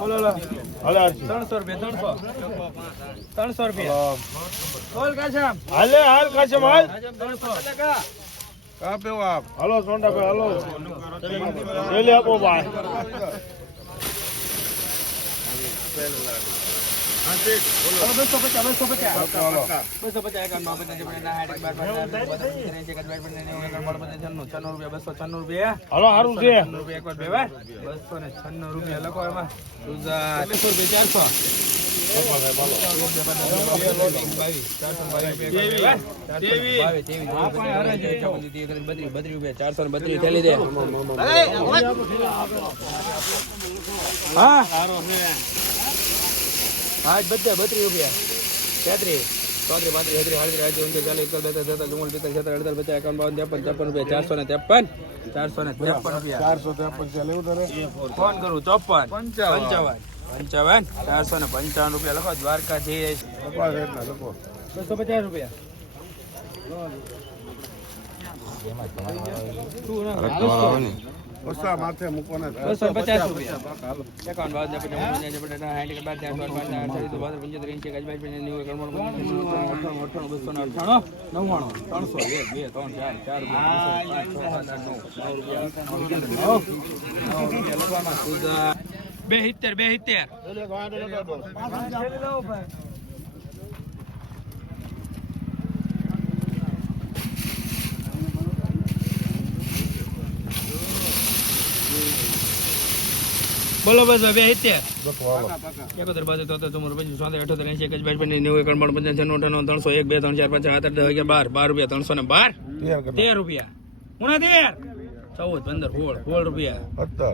ત્રણસો રૂપિયા ત્રણસો. ત્રણસો રૂપિયા. બોલ કાશમ. હાલે હાલ કાશમ હાલ. ત્રણસો. હાલો સોંડાભાઈ હલો. પેલી આપો ભાઈ. બસો પચાસ બસો પચાસ બસો પચાસ હાલો સારું છે બસો ને છન્નું રૂપિયા લખો એમાં બસો રૂપિયા ચારસો ચારસો ને બત્રીસ થેલી દે હા હા બધા બત્રીસ રૂપિયા. તેત્રીસ. ચોત્રીસ પાંત્રીસ છત્રીસ સાડત્રીસ આઠ ઊંચે ચાલીસ એકલ બેતાલીસ તેતાલીસ ચુમ્માલીસ પિસ્તાલીસ છત્રીસ અડતાલીસ પચાસ એકાવન બાવન ત્રેપન ત્રેપન રૂપિયા. ચારસો ને ત્રેપન. ચારસો ને ત્રેપન રૂપિયા. ચારસો ત્રેપન છે લેવું તારે? ફોન કરું ચોપન. પંચાવન. પંચાવન. ચારસો ને પંચાવન રૂપિયા. લખો દ્વારકા એટલા લખો બસો પચાસ રૂપિયા. ઓછા માથે મૂકવાના છે. બસો પચાસ રૂપિયા. એકાવન પંચાવન અઠ્ઠાણું અઠ્ઠાણું બસો ને અઠ્ઠાણું નવ્વાણું ત્રણસો એક બે રૂપિયા પાંચ છ સાત આઠ નવ નવ રૂપિયા નવ રૂપિયા નવ રૂપિયા લખવામાં સુધા બે સિત્તેર બે સિત્તેર બોલો બસ બે એકોતેર બાજુ તોતેર ચુમ્મોતેર પચીસ ચોતેર અઠોતેર એંશી એકવીસ બાવીસ પંદર નેવું પંચાવન છન્નું અઠાણું ત્રણસો એક બે ત્રણ ચાર પાંચ સાત આઠ દસ અગિયાર બાર બાર રૂપિયા ત્રણસો ને બાર? તેર રૂપિયા. ઉણા તેર ચૌદ પંદર સોળ સોળ રૂપિયા.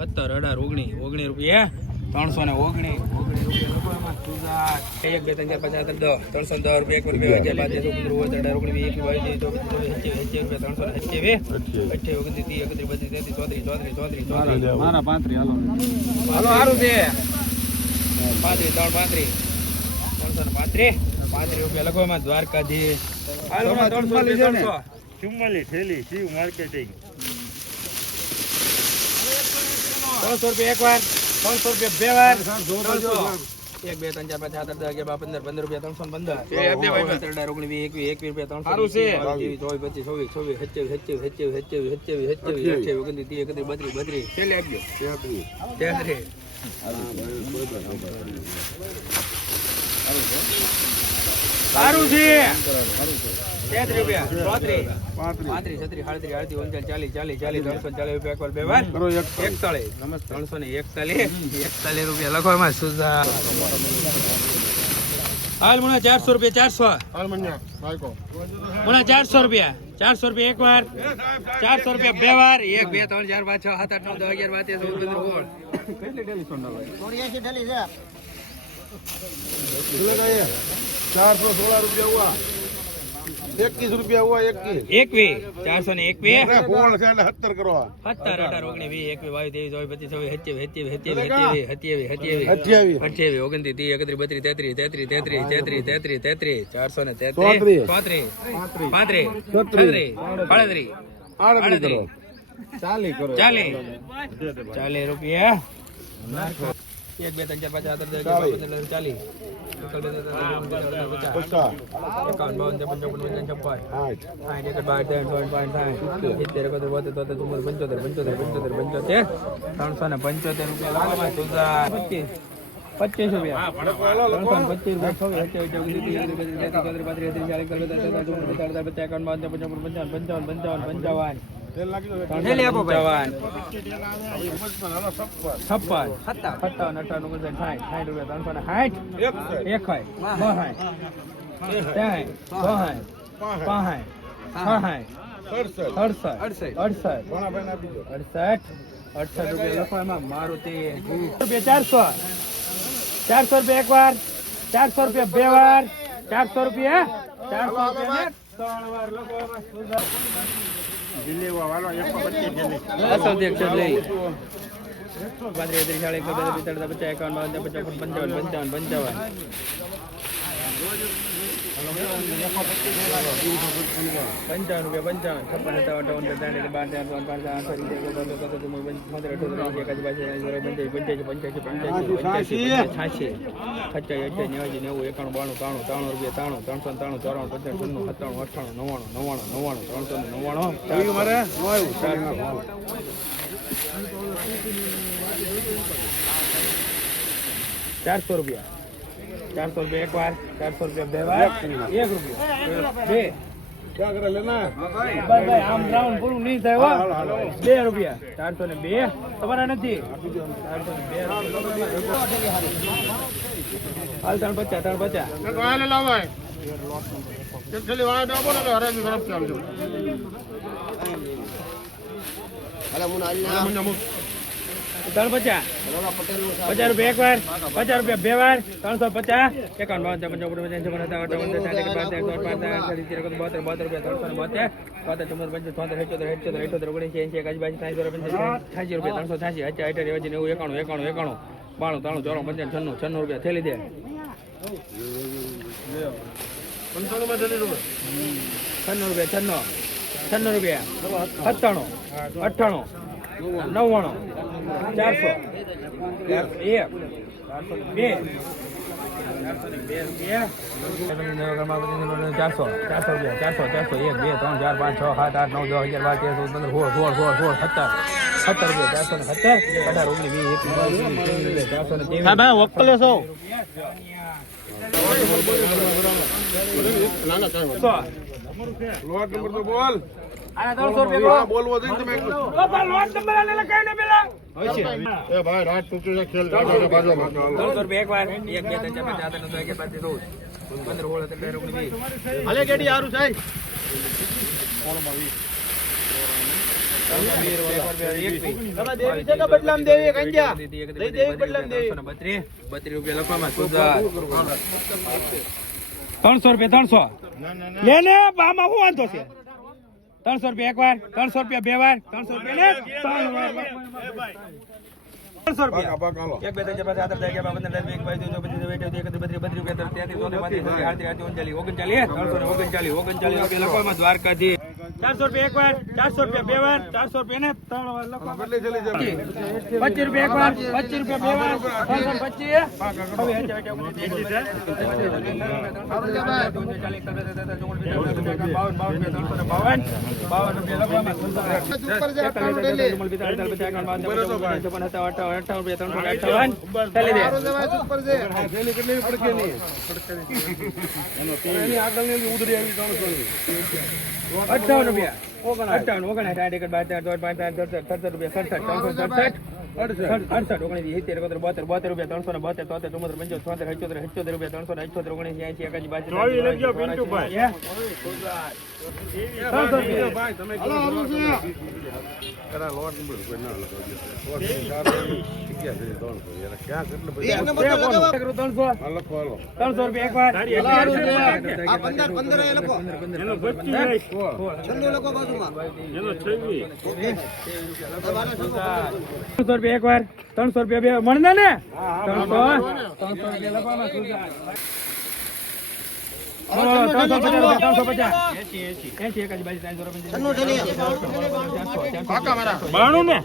સત્તર. અઢાર ઓગણી ઓગણી રૂપિયા. ત્રણસો ને ઓગણી ઓગણી રૂપિયા. એક બે ત્રણ ચાર પચાસ દસ ત્રણસો દસ રૂપિયા એક રૂપિયા હજાર પાંચ હજાર પંદર ઓગણ અઢાર ઓગણીસ એક બાવીસ સત્યાવીસ રૂપિયા ત્રણસો અઠ્યાવી અઠ્યાવીસ ઓગણત્રીસ ત્રીસ એકત્રીસ બત્રીસ તેત્રીસ ચોત્રીસ ચોત્રીસ ચોત્રીસ ચોત્રીસ મારા પાંત્રીસ હાલો હાલો સારું છે પાંત્રીસ ત્રણ પાંત્રીસ ત્રણસો ને પાંત્રીસ પાંત્રીસ રૂપિયા લખો એમાં દ્વારકાજી ત્રણસો ત્રણસો થેલી શિવ માર્કેટિંગ ત્રણસો રૂપિયા એક વાર, ત્રણસો. રૂપિયા બે વાર એક બે ત્રણ ચાર પાંચ સાત દસ અગિયાર પંદર પંદર રૂપિયા ત્રણસો પંદર. અઢાર ઓગણીસ વીસ એકવીસ એકવીસ રૂપિયા ત્રણસો સારું છે. ચોવીસ પચીસ ચોવીસ ચોવીસ સત્યાવીસ સત્યાવીસ સત્યાવીસ સત્યાવીસ સત્યાવીસ સત્યાવીસ અઠ્યાવીસ ઓગણત્રીસ ત્રીસ એકત્રીસ બત્રીસ બત્રીસ. છેલ્લે આપજો. સારું છે. સારું રૂપિયા હાલ મુણા ચારસો રૂપિયા ચારસો. મુણા ચારસો રૂપિયા. ચારસો રૂપિયા એક વાર. ચારસો રૂપિયા બે વાર. એક બે ત્રણ ચાર પાંચ છ સાત આઠ નવ દસ અગિયાર બાર તેર ચૌદ પંદર સોળ. કેટલી ટેલિફોન ચારસો સોળા રૂપિયા હુઆ એકવીસ રૂપિયા હોય એકવીસ. એકવી ચારસો ને એકવીસ. કોણ છે એટલે સત્તર કરવા. સત્તર અઢાર ઓગણીસ વીસ એકવીસ બાવીસ ત્રેવીસ ચોવીસ પચીસ છવ્વીસ સત્યાવીસ સત્યાવીસ સત્યાવીસ સત્યાવીસ સત્યાવીસ અઠ્યાવીસ. ઓગણત્રીસ ત્રીસ એકત્રીસ બત્રીસ તેત્રીસ તેત્રીસ તેત્રીસ તેત્રીસ તેત્રીસ તેત્રીસ ચારસો ને. તેત્રીસ પાંત્રીસ પાંત્રીસ. છત્રીસ. આડત્રીસ કરો. ચાલી કરો. ચાલીસ. ચાલીસ રૂપિયા. એક બે ત્રણ ચાર પાંચ આઠ દસ ચાલીસ ત્રણસો ને પંચોતેર રૂપિયા પચીસ રૂપિયા પચીસ રૂપિયા પંચાવન પંચાવન પંચાવન પંચાવન છપ્પન સત્તાવન અઠાવન ઓગણસાઠ સાઠ. સાઠ રૂપિયા ત્રણસો ને સાઠ. સડસઠ. અડસઠ. રૂપિયા લખો એમાં મારુતિ રૂપિયા ચારસો ચારસો રૂપિયા એક વાર ચારસો રૂપિયા બે વાર. ચારસો રૂપિયા ચારસો રૂપિયા ત્રણ વાર લખો એમાં લઈ ત્રીસ ચાલીસ એકસો પંચાવન પંચાવન પંચાવન પંચાવન રૂપિયા પંચાવન છપ્પન સત્તાવન અઠાવન ત્રણ બાર તેર ચોર પાંચ આઠ એકાસી બાસી ત્રેસી પંચ્યાસી પંચ્યાસી પંચ્યાસી છ્યાસી સત્યાસી અઠ્યાસી નેવાસી નેવું એકાણું બાણું ત્રાણું ત્રાણું રૂપિયા ત્રાણું ત્રણસો ત્રાણું ચોરાણું પચાસ છન્નું સત્તાણું અઠાણું નવ્વાણું નવ્વાણું નવ્વાણું ત્રણસો ને નવ્વાણું ચારસો રૂપિયા. ચારસો રૂપિયા એક વાર ચારસો રૂપિયા બે વાર એક રૂપિયા બે બે રૂપિયા ચારસો ને બે તમારા નથી હાલ ત્રણ પચાસ ત્રણ પચાસ વાળા લે ત્રણ પચાસ. પચાસ રૂપિયા એક વાર પચાસ રૂપિયા બે વાર ત્રણસો પચાસ. એકાવન બાવન ચોપન ચોપન પાંચ બોતેર બોતેર રૂપિયા ત્રણસો બોતેર બોતેર ચુમ્મોતેર પંચોતેર છોતેર એકોતેર એકોતેર એકોતેર ઓગણીસી એસી એક બાસી સાહીઠ પંચાસી છ્યાસી રૂપિયા ત્રણસો છ્યાસી અચ્છા અઠાર વચ્ચે નેવું એકાણું એકાણું એકાણું બાણું ત્રાણું ચોરો પંચાવન છન્નું છન્નું રૂપિયા થેલી દે. પંચાણું રૂપિયા છન્નું રૂપિયા છન્નું. છન્નું રૂપિયા. સત્તાણું અઠ્ઠાણું નવ્વાણું. ચારસો. ચારસો. એક ચારસો બે ચારસો રૂપિયા ચારસો ચારસો રૂપિયા ચારસો ચારસો એક બે ત્રણ ચાર પાંચ છ સાત આઠ નવ દસ અગિયાર બાર તેર ચૌદ પંદર સોળ સોળ સોળ સોળ સત્તર. સત્તર રૂપિયા ચારસો ને સત્તર. અઢાર ઓગણીસ વીસ ચારસો ને ત્રેવીસ. ના ના લોટ નંબર તો બોલ. આના ત્રણસો રૂપિયા બોલવો જોઈએ તમે એકલું. બાપા, લોટ નંબર આને લખાય ને પેલા. એ ભાઈ રાત તૂટી જાય ખેલ દાદા બાજુમાં. ત્રણસો રૂપિયા એક વાર એક બે ત્રણ ચાર પાંચ આઠ નવ દસ અગિયાર બાર તેર ચૌદ. પંદર સોળ સત્તર અઢાર ઓગણીસ વીસ. હાલે કેડી હારું સાહેબ ત્રણસો રૂપિયા ત્રણસો. લે ને આમાં શું વાંધો છે? ત્રણસો રૂપિયા એક વાર ત્રણસો રૂપિયા બે વાર ત્રણસો રૂપિયા ત્રણ વાર ત્રણસો રૂપિયા એક બે ત્રણ ચાર પાંચ સાત આઠ પચીસ એકત્રીસ બત્રીસ બત્રીસ રૂપિયા આડત્રીસ આડત્રીસ ઓગણચાલીસ ત્રણસો ઓગણચાલીસ ઓગણચાલીસ લખવામાં દ્વારકાથી ચારસો રૂપિયા એક વાર ચારસો રૂપિયા બે વાર ચારસો રૂપિયા ને ત્રણ વાર છે પચીસ રૂપિયા એક વાર પચીસ રૂપિયા બે વાર પચીસ આગળ ને ઉધડી આવી ત્રણસો ની અઠાવન રૂપિયા અઠાવન ઓગણસાઠ આઠ એકડ બાર ચોર પાંચ આઠ સડસઠ સડસઠ રૂપિયા સડસઠ ત્રણસો સડસઠ અડસઠ ઓગણીસ સિત્તેર એકોતેર બોતેર બોતેર રૂપિયા ત્રણસો ને બોતેર તોતેર ચુમ્મોતેર પંચોતેર છોતેર અઠ્યોતેર અઠ્યોતેર રૂપિયા ત્રણસો ને અઠ્યોતેર ઓગણીસ એંસી એકાસી બાસી ત્રણસો રૂપિયા એક વાર. ત્રણસો રૂપિયા બે. મળના ને? ત્રણસો. ત્રણસો રૂપિયા લખવામાં બાણું ને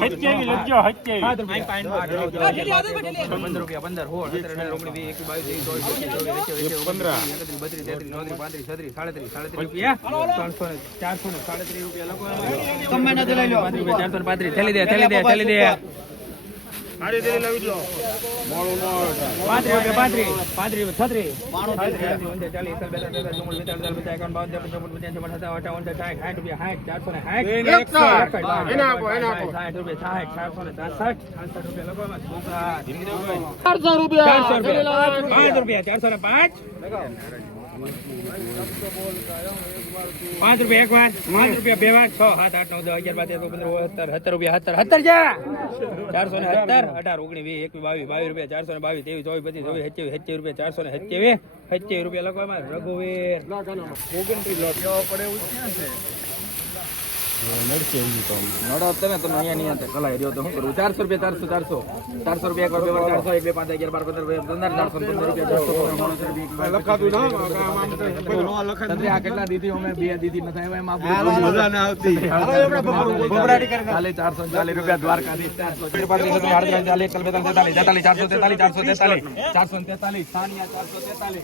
હત્યાવી લખજો હત્યાવી પંદર રૂપિયા પંદર ચારસો ને સાડત્રીસ રૂપિયા લખો પાંત્રીસ રૂપિયા ચારસો ને પાંત્રીસ થેલી દે થેલી દે થેલી દે ચારસો. રૂપિયા ચારસો ને પાંચ પાંચ રૂપિયા એક વાર પાંચ રૂપિયા બે વાર છ સાત આઠ નવ દસ અગિયાર બાર તેર પંદર સત્તર સત્તર રૂપિયા સત્તર સત્તર જા! ચારસો ને સત્તર અઢાર ઓગણીસ વીસ એકવીસ બાવીસ બાવીસ રૂપિયા ચારસો ને બાવીસ ત્રેવીસ ચોવીસ પચીસ ચોવીસ સત્યાવીસ સત્યાવીસ રૂપિયા ચારસો ને સત્યાવીસ સત્યાવીસ રૂપિયા લખવામાં રઘુવીર. ઓગણત્રીસ લોટ. પડે એવું ક્યાં છે. નડો તમે તમે અહીંયા નહીં હતા કલાઈ રહ્યો તો શું કરું ચારસો રૂપિયા ચારસો ચારસો. ચારસો રૂપિયા એક વાર બે ચારસો એક બે પાંચ અગિયાર બાર પંદર પંદર ચારસો પંદર રૂપિયા ચારસો લખાતું તો આ કેટલા દીધી અમે? બે દીધી નથી આવ્યા એમાં મજા ના આવતી. ચાલે ચારસો ચાલીસ રૂપિયા દ્વારકાધીશ. ચારસો ચાલીસ ચાલીસ ચાલીસ ચાલીસ ચારસો તેતાલીસ ચારસો તેતાલીસ ચારસો તેતાલીસ ચારસો તેતાલીસ સાનિયા ચારસો તેતાલીસ.